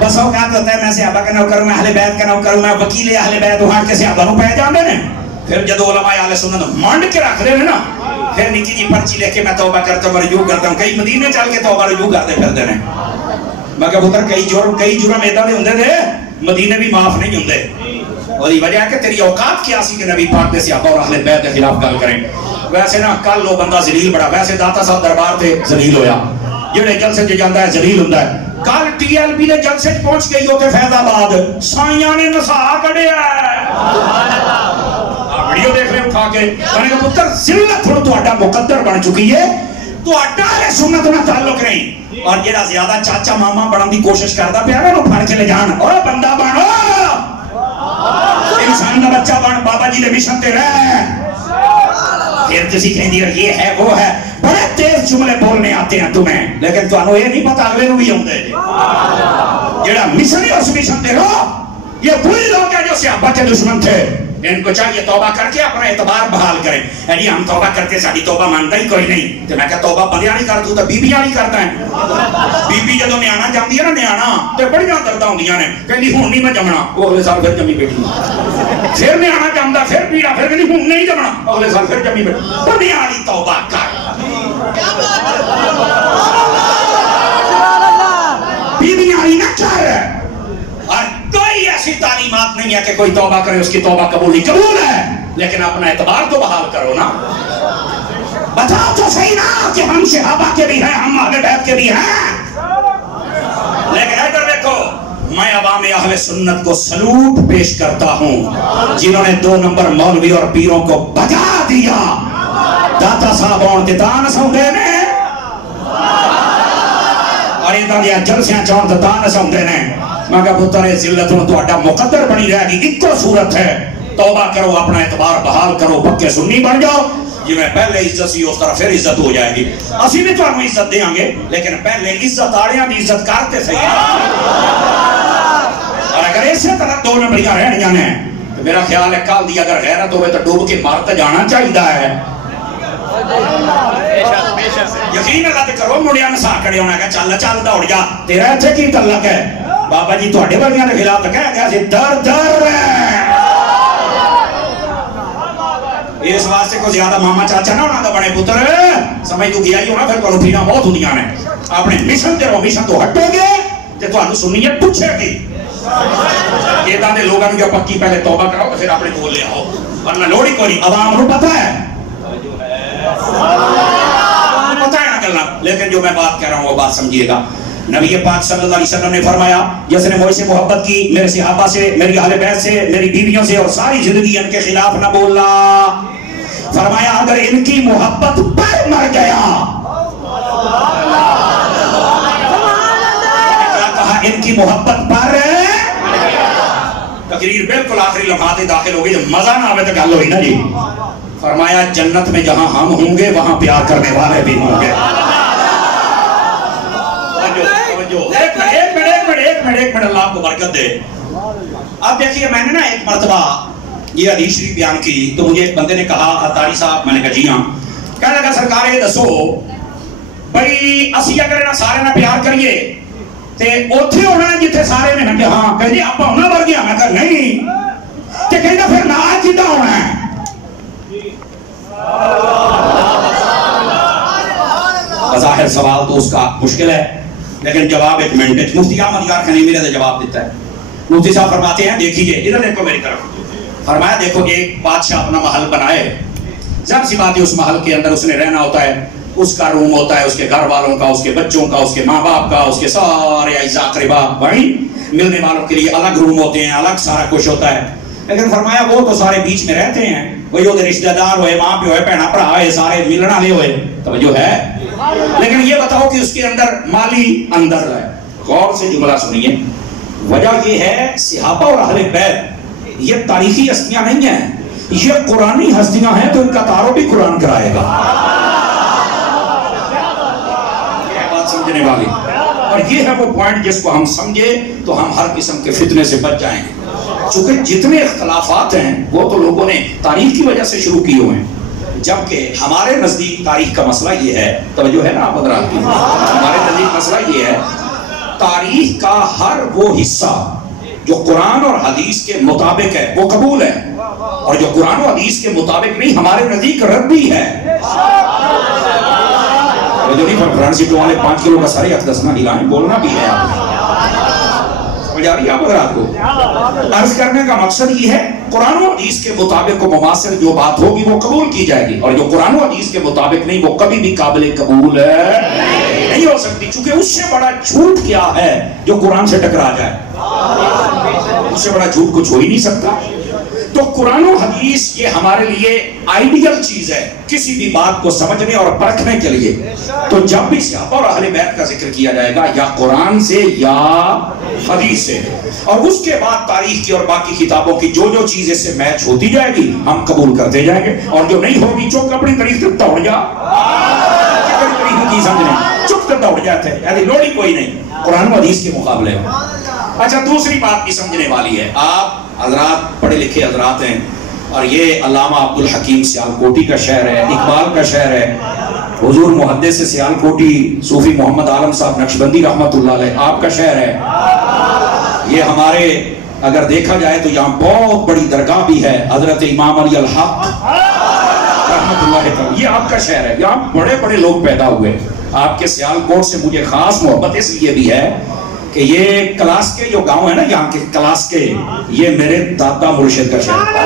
بس اوقات ہوتا ہے میں صحابہ کا نوکر ہوں، میں اہل بیت کا نوکر ہوں، میں وکیل اہل بیت ہوں، کے صحابہ نو پہ جاندے نے. پھر جدو علماء اہل سنت مانڈ کے رکھ دے نا، پھر نکی جی پرچی لے کے میں توبہ کرتا ہوں، رجوع کرتا ہوں. کئی مدینے چل کے توبہ رجوع کرتے پھر دے نے. میں کہ پتر کئی جرم ایدہ دے ہوندے دے مدینے بھی معاف نہیں ہوندے. اور یہ وجہ ہے کہ تیری اوقات کیا سی کہ نبی پاک دے صحابہ اور اہل بیت کے خلاف گل کریں. ویسے نا کل لو بندہ ذلیل بڑا، ویسے داتا صاحب دربار تے ذلیل ہویا، جڑے جلسے جو جاندہ ہے ذلیل ہوندہ ہے. کل ٹی ایل بی نے جلسے پہنچ گئی ہوتے فیض آباد، سائیاں نے نسا کڑے ہے. ویڈیو دیکھ رہے اٹھا کے کہنے کہ پتر ذلت ہن تہاڈا مقدر بن چکی ہے، تہاڈا اہل سنت نال تعلق نہیں. اور جڑا زیادہ چاچا ماما بنن دی کوشش کردا پیا نا، پھڑ کے لے جان، او بندہ بن، انسان دا بچہ بن، بابا جی دے مشن تے رہ. پھر کسی کہیں دیا یہ ہے وہ ہے، بڑے تیز جملے بولنے آتے ہیں تمہیں، لیکن تو انہوں یہ نہیں پتا اگلے نو بھی ہوں دے. جڑا مشن ہے اس مشن تے رہو. یہ وہی لوگ ہیں جو صحابہ کے دشمن تھے. ان کو چاہیے توبہ کر کے اپنا اعتبار بحال کریں. یعنی ہم توبہ کرتے ساری توبہ مانتا ہی کوئی نہیں. تو میں کہا توبہ بندیاں نہیں کرتا تو بی بیاں نہیں کرتا ہے. بی بی جدو نیانا جاندی ہے نا، نیانا تے بڑیاں درداں ہوندیاں نے، کہندی ہن نہیں میں جمنا، وہ اگلے سال پھر جمی بیٹھی. پھر نیانا جاندا، پھر پیڑا، پھر کہندی ہن نہیں جمنا، اگلے سال پھر جمی بیٹھی. بندیاں والی توبہ کر. بی بیاں والی نہ کر. اور کوئی ایسی تعلیمات نہیں ہے کہ کوئی توبہ کرے اس کی توبہ قبول نہیں. قبول ہے، لیکن اپنا اعتبار تو بحال کرو نا. بتاؤ تو صحیح نا کہ ہم صحابہ کے بھی ہیں، ہم اہل بیت کے بھی ہیں. لیکن ادھر دیکھو، میں عوام اہل سنت کو سلوٹ پیش کرتا ہوں جنہوں نے 2 نمبر مولوی اور پیروں کو بجا دیا. داتا صاحب آن تے دان سوندے نے، اور ادھر دیا جلسیاں چون تے دان سوندے نے. میں کہا پتر ذلت ہوں تو اڈا مقدر بنی رہے گی. ایک کو صورت ہے، توبہ کرو، اپنا اعتبار بحال کرو، پکے سنی بن جاؤ. جی میں پہلے عزت سی اس طرح پھر عزت ہو جائے گی. اسی بھی تو ہمیں عزت دیں گے، لیکن پہلے عزت آڑیاں دی عزت کرتے صحیح. اور اگر اسی طرح 2 نمبریاں رہنیاں نے تو میرا خیال ہے کل دی اگر غیرت ہوئے تو ڈوب کے مارتے جانا چاہیے ہے. یقین اللہ کرو، مڑیاں نسا کڑے ہونا کہ چل چل دوڑ جا، تیرا اتھے کی تعلق ہے؟ بابا جی تواڈے ورگیاں دے خلاف کہہ گیا سی در در ہے. اس واسطے کو زیادہ ماما چاچا نہ ہونا دا بڑے پتر سمجھ تو گیا ہی ہونا، پھر تانوں پیڑاں بہت ہوندیاں نے. اپنے مشن تے رہو، مشن تو ہٹو گے تے تانوں سنیت پوچھے گی. ایداں دے لوگاں نوں پکی پہلے توبہ کراؤ پھر اپنے کول لے آؤ، ورنہ لوڑی کوئی نہیں. عوام نوں پتہ ہے، پتہ ہے نہ کرنا. لیکن جو میں بات کہہ رہا ہوں وہ بات سمجھیے گا. نبی پاک صلی اللہ علیہ وسلم نے فرمایا جس نے مجھ سے محبت کی، میرے صحابہ سے، میری اہل بیت سے، میری بیویوں سے، اور ساری زندگی ان کے خلاف نہ بولنا. فرمایا اگر ان کی محبت پر مر گیا، کیا کہا؟ ان کی محبت پر. تقریر بالکل آخری لمحات داخل ہوگی، جب مزہ نہ آوے تو گل ہوئی نا جی. فرمایا جنت میں جہاں ہم ہوں گے وہاں پیار کرنے والے بھی ہوں گے. ایک منٹ اللہ آپ کو برکت دے. اب دیکھیے میں نے نا ایک مرتبہ یہ حدیث شریف بیان کی تو مجھے ایک بندے نے کہا اتاری صاحب، میں نے کہا جی ہاں. کہنے لگا سرکار یہ دسو بھئی اسی اگر نہ سارے نہ پیار کریے تے اوتھے ہونا ہے جتھے سارے نے. میں کہا ہاں. کہ جی آپ ہونا بڑھ گیا. میں کہا نہیں. کہ کہنا پھر نہ کدھا ہونا ہے؟ بظاہر سوال تو اس کا مشکل ہے، لیکن جواب ایک منٹ. مفتی احمد یار خنیمی نے جواب دیتا ہے. مفتی صاحب فرماتے ہیں دیکھیے ادھر دیکھو میری طرف. فرمایا دیکھو ایک بادشاہ اپنا محل بنائے، ظاہر سی بات ہے اس محل کے اندر اس نے رہنا ہوتا ہے، اس کا روم ہوتا ہے، اس کے گھر والوں کا، اس کے بچوں کا، اس کے ماں باپ کا، اس کے سارے اعزاء اقربا بھائی ملنے والوں کے لیے الگ روم ہوتے ہیں، الگ سارا کچھ ہوتا ہے. لیکن فرمایا وہ تو سارے بیچ میں رہتے ہیں، وہی وہ رشتہ دار ہوئے، ماں پہ ہوئے، بہنا بھرا ہوئے، سارے ملنا والے ہوئے. توجہ ہے؟ لیکن یہ بتاؤ کہ اس کے اندر مالی اندر ہے. غور سے جملہ سنیے. وجہ یہ ہے صحابہ اور اہل بیت یہ تاریخی ہستیاں نہیں ہیں، یہ قرآنی ہستیاں ہیں، تو ان کا تعارف بھی قرآن کرائے گا. یہ بات سمجھنے والی، اور یہ ہے وہ پوائنٹ جس کو ہم سمجھے تو ہم ہر قسم کے فتنے سے بچ جائیں گے. چونکہ جتنے اختلافات ہیں وہ تو لوگوں نے تاریخ کی وجہ سے شروع کیے ہوئے ہیں. جبکہ ہمارے نزدیک تاریخ کا مسئلہ یہ ہے، توجہ ہے نا آپ حضرات کی، ہمارے نزدیک مسئلہ یہ ہے تاریخ کا ہر وہ حصہ جو قرآن اور حدیث کے مطابق ہے وہ قبول ہے، اور جو قرآن و حدیث کے مطابق نہیں ہمارے نزدیک ردی ہے۔ جو نہیں پر فرانسیٹو والے 5 کلو کا سارے اقدسنا ہلائیں، بولنا بھی ہے آپ نے، سمجھ آ رہی ہے آپ حضرات کو؟ عرض کرنے کا مقصد یہ ہے قرآن و حدیث کے مطابق و مماثل جو بات ہوگی وہ قبول کی جائے گی، اور جو قرآن و حدیث کے مطابق نہیں وہ کبھی بھی قابل قبول نہیں ہو سکتی، چونکہ اس سے بڑا جھوٹ کیا ہے جو قرآن سے ٹکرا جائے، اس سے بڑا جھوٹ کچھ ہو ہی نہیں سکتا۔ تو قرآن و حدیث یہ ہمارے لیے آئیڈیل چیز ہے کسی بھی بات کو سمجھنے اور پرکھنے کے لیے۔ تو جب بھی صحابہ اور اہل بیت کا ذکر کیا جائے گا یا قرآن سے یا حدیث سے، اور اس کے بعد تاریخ کی اور باقی کتابوں کی جو جو چیز اس سے میچ ہوتی جائے گی ہم قبول کرتے جائیں گے، اور جو نہیں ہوگی چونکہ اپنی طریق سے دوڑ جا چپ کر دوڑ جاتے ہیں، یعنی لوڑی کوئی نہیں قرآن و حدیث کے مقابلے میں۔ اچھا دوسری بات بھی سمجھنے والی ہے، آپ حضرات پڑھے لکھے حضرات ہیں، اور یہ علامہ عبد الحکیم سیالکوٹی کا شعر ہے، اقبال کا شعر ہے، حضور محدث سیالکوٹی صوفی محمد عالم صاحب نقشبندی رحمت اللہ علیہ آپ کا شعر ہے، یہ ہمارے اگر دیکھا جائے تو یہاں بہت بڑی درگاہ بھی ہے حضرت امام علی الحق رحمت اللہ علیہ، یہ آپ کا شعر ہے، یہاں بڑے بڑے لوگ پیدا ہوئے۔ آپ کے سیالکوٹ سے مجھے خاص محبت اس لیے بھی ہے کہ یہ کلاس کے جو گاؤں ہے نا یہاں کے کلاس کے، یہ میرے دادا مرشد کا شہر،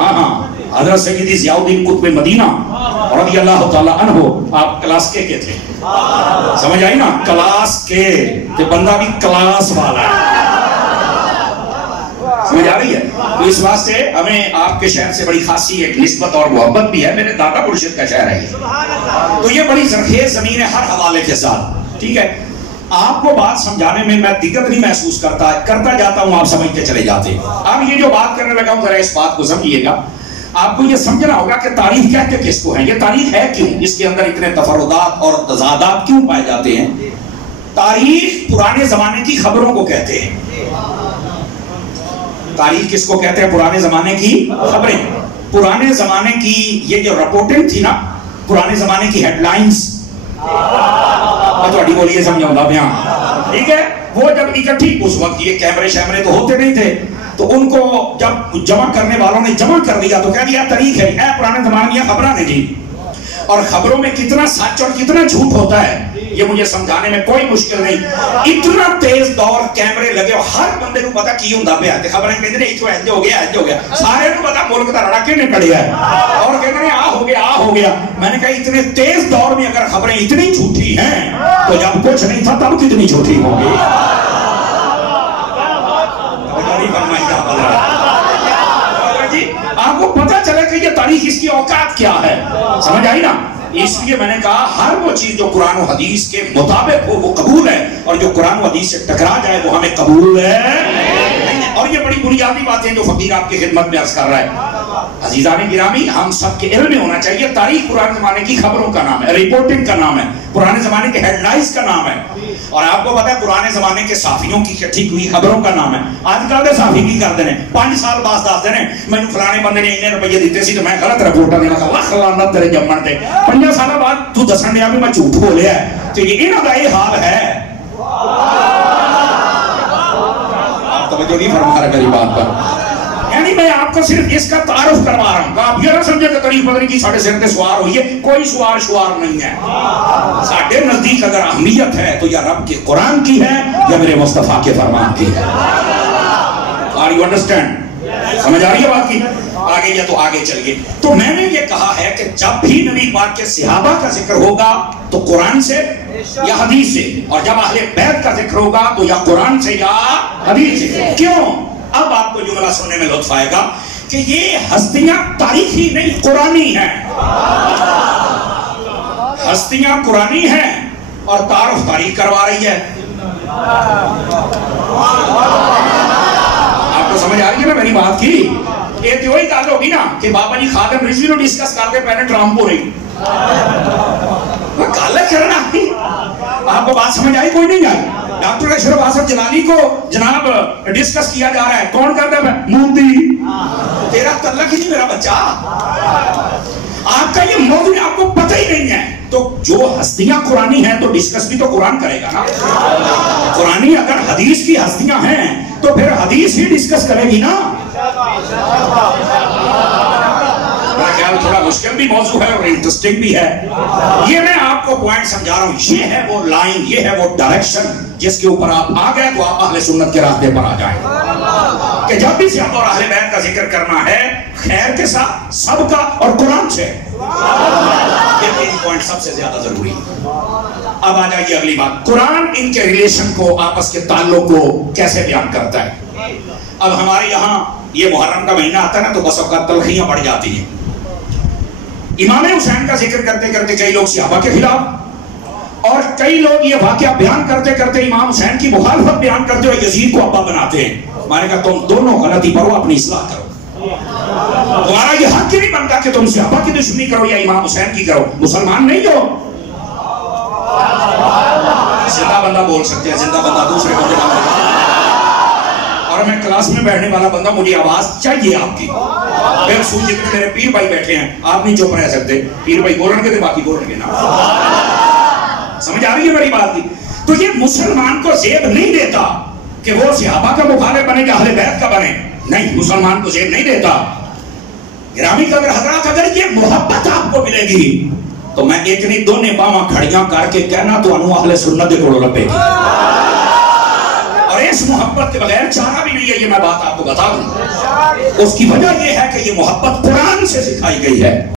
ہاں حضرت سیدی ضیاء الدین قطب مدینہ رضی اللہ تعالیٰ عنہ آپ کلاس کے تھے، سمجھ آئی نا، کلاس کے تے بندہ بھی کلاس والا ہے، سمجھ آ رہی ہے؟ تو اس واسطے ہمیں آپ کے شہر سے بڑی خاصی ایک نسبت اور محبت بھی ہے، میرے دادا مرشد کا شہر ہے یہ، تو یہ بڑی زرخیز زمین ہے ہر حوالے کے ساتھ، ٹھیک ہے؟ آپ کو بات سمجھانے میں میں دقت نہیں محسوس کرتا جاتا ہوں، آپ سمجھتے چلے جاتے ہیں۔ اب یہ جو بات کرنے لگا ہوں ذرا اس بات کو سمجھیے گا، آپ کو یہ سمجھنا ہوگا کہ تاریخ کہتے کس کو ہیں، یہ تاریخ ہے کیوں، اس کے اندر اتنے تفردات اور تضادات کیوں پائے جاتے ہیں۔ تاریخ پرانے زمانے کی خبروں کو کہتے ہیں، تاریخ کس کو کہتے ہیں؟ پرانے زمانے کی خبریں، پرانے زمانے کی یہ جو رپورٹنگ تھی نا، پرانے زمانے کی ہیڈ لائنز، تو بولیے سمجھاؤں گا بیان، ٹھیک ہے؟ وہ جب اکٹھی اس وقت یہ کیمرے شیمرے تو ہوتے نہیں تھے، تو ان کو جب جمع کرنے والوں نے جمع کر دیا تو کہہ دیا تاریخ ہے، اے پرانے زمانے کی خبریں نے جی، اور خبروں میں کتنا سچ اور کتنا جھوٹ ہوتا ہے یہ مجھے سمجھانے میں کوئی مشکل نہیں۔ اتنا تیز دور کیمرے لگے اور ہر بندے کو پتا کی ہوندا پیا تے خبریں کہندے نے ایتھوں ایج ہو گیا ایج ہو گیا، سارے کو پتا ملک دا رڑا کنے کڑیا ہے، اور کہندے نے آ ہو گیا۔ میں نے کہا اتنے تیز دور میں اگر خبریں اتنی جھوٹی ہیں تو جب کچھ نہیں تھا تب کتنی جھوٹی ہوں گی۔ آپ کو پتا چلے کہ یہ تاریخ اس کی اوقات کیا ہے، سمجھ آئی نا؟ اس لیے میں نے کہا ہر وہ چیز جو قرآن و حدیث کے مطابق ہو وہ قبول ہے، اور جو قرآن و حدیث سے ٹکرا جائے وہ ہمیں قبول ہے۔ اور یہ بڑی بنیادی باتیں جو فقیر آپ کی خدمت میں عرض کر رہا ہے۔ عزیزان گرامی، ہم سب کے علم میں ہونا چاہیے تاریخ پرانے زمانے کی خبروں کا نام ہے، رپورٹنگ کا نام ہے، پرانے زمانے کے ہیڈ لائنز کا نام ہے، اور آپ کو پتا ہے پرانے زمانے کے صحافیوں کی اکٹھی ہوئی خبروں کا نام ہے۔ آج کل کے صحافی کی کرتے ہیں 5 سال بعد دستے ہیں میں فلانے بندے نے اتنے روپیے دیتے سی تو میں غلط رپورٹ دینا تھا، لکھ لعنت تیرے جمن تے، 5 سال بعد تو دسن دیا بھی میں جھوٹ بولیا ہے، تو یہ انہاں دا یہ حال ہے۔ آپ توجہ نہیں فرما رہے میری بات پر، یعنی میں آپ کو صرف اس کا تعارف کروا رہا ہوں، آپ یہ نہ سمجھے کہ تاریخ بدری کی ساڑھے سر تے سوار ہوئی ہے، کوئی سوار شوار نہیں ہے۔ ساڑھے نزدیک اگر اہمیت ہے تو یا رب کے قرآن کی ہے یا میرے مصطفیٰ کے فرمان کی ہے۔ Are you understand؟ سمجھ آ رہی ہے بات کی؟ آگے یا تو آگے چلیے۔ تو میں نے یہ کہا ہے کہ جب بھی نبی پاک کے صحابہ کا ذکر ہوگا تو قرآن سے یا حدیث سے، اور جب اہل بیت کا ذکر ہوگا تو یا قرآن سے یا حدیث سے۔ کیوں؟ اب آپ کو جملہ سننے میں لطف آئے گا کہ یہ ہستیاں تاریخی نہیں قرآنی ہیں، ہستیاں قرآنی ہیں اور تعارف تاریخ کروا رہی ہے۔ آپ کو سمجھ آ رہی ہے نا میری بات کی؟ یہ تو وہی گل ہوگی نا کہ بابا جی خادم رضوی نو ڈسکس کرتے پہلے ٹرامپ ہو رہی گل کرنا، آپ کو بات سمجھ آئی کوئی نہیں آئی؟ ڈاکٹر اشرف حسن جلالی کو جناب ڈسکس کیا جا رہا ہے، کون کرتا ہے؟ مودی۔ تیرا تعلق ہی نہیں میرا بچہ، آپ کا یہ موضوع آپ کو پتہ ہی نہیں ہے۔ تو جو ہستیاں قرآنی ہیں تو ڈسکس بھی تو قرآن کرے گا نا۔ قرآنی اگر حدیث کی ہستیاں ہیں تو پھر حدیث ہی ڈسکس کرے گی نا۔ میرا خیال تھوڑا مشکل بھی موضوع ہے اور انٹرسٹنگ بھی ہے۔ یہ میں آپ کو پوائنٹ سمجھا رہا ہوں، یہ ہے وہ لائن، یہ ہے وہ ڈائریکشن جس کے اوپر آپ آ گئے تو آپ اہل سنت کے راستے پر آ جائیں کہ جب بھی صحابہ اور اہل بیت کا ذکر کرنا ہے خیر کے ساتھ، سب کا اور قرآن سے۔ یہ تین پوائنٹ سب سے زیادہ ضروری ہے۔ اب آ جائیے اگلی بات، قرآن ان کے ریلیشن کو، آپس کے تعلق کو کیسے بیان کرتا ہے۔ اب ہمارے یہاں یہ محرم کا مہینہ آتا ہے نا تو بس اوقات تلخیاں بڑھ جاتی ہیں۔ امام حسین کا ذکر کرتے کرتے کئی لوگ صحابہ کے خلاف، اور کئی لوگ یہ واقعہ بیان کرتے کرتے امام حسین کی مخالفت بیان کرتے ہوئے یزید کو ابا بناتے ہیں۔ میں نے کہا تم دونوں غلطی پر ہو، اپنی اصلاح کرو۔ تمہارا یہ حق ہی نہیں بنتا کہ تم صحابہ کی دشمنی کرو یا امام حسین کی کرو، مسلمان نہیں ہو۔ زندہ بندہ بول سکتے ہیں، زندہ بندہ دوسرے بندے کا بولتا ہے۔ اور میں کلاس میں بیٹھنے والا بندہ، مجھے آواز چاہیے آپ کی۔ پھر سوچ جتنے میرے پیر بھائی بیٹھے ہیں، آپ نہیں چپ رہ سکتے، پیر بھائی بولیں گے تو باقی بولیں گے نا۔ سمجھ آ رہی ہے میری بات کی؟ تو یہ مسلمان کو زیب نہیں دیتا کہ وہ صحابہ کا مخالف بنے یا اہل بیت کا بنے، نہیں، مسلمان کو زیب نہیں دیتا۔ گرامی قدر حضرات، اگر یہ محبت آپ کو ملے گی تو میں ایک نہیں دو نے باواں کھڑیاں کر کے کہنا تو انو اہل سنت کو لپے گی، اور اس محبت کے بغیر چارہ بھی نہیں ہے۔ یہ میں بات آپ کو بتا دوں، اس کی وجہ یہ ہے کہ یہ محبت قرآن سے سکھائی گئی ہے۔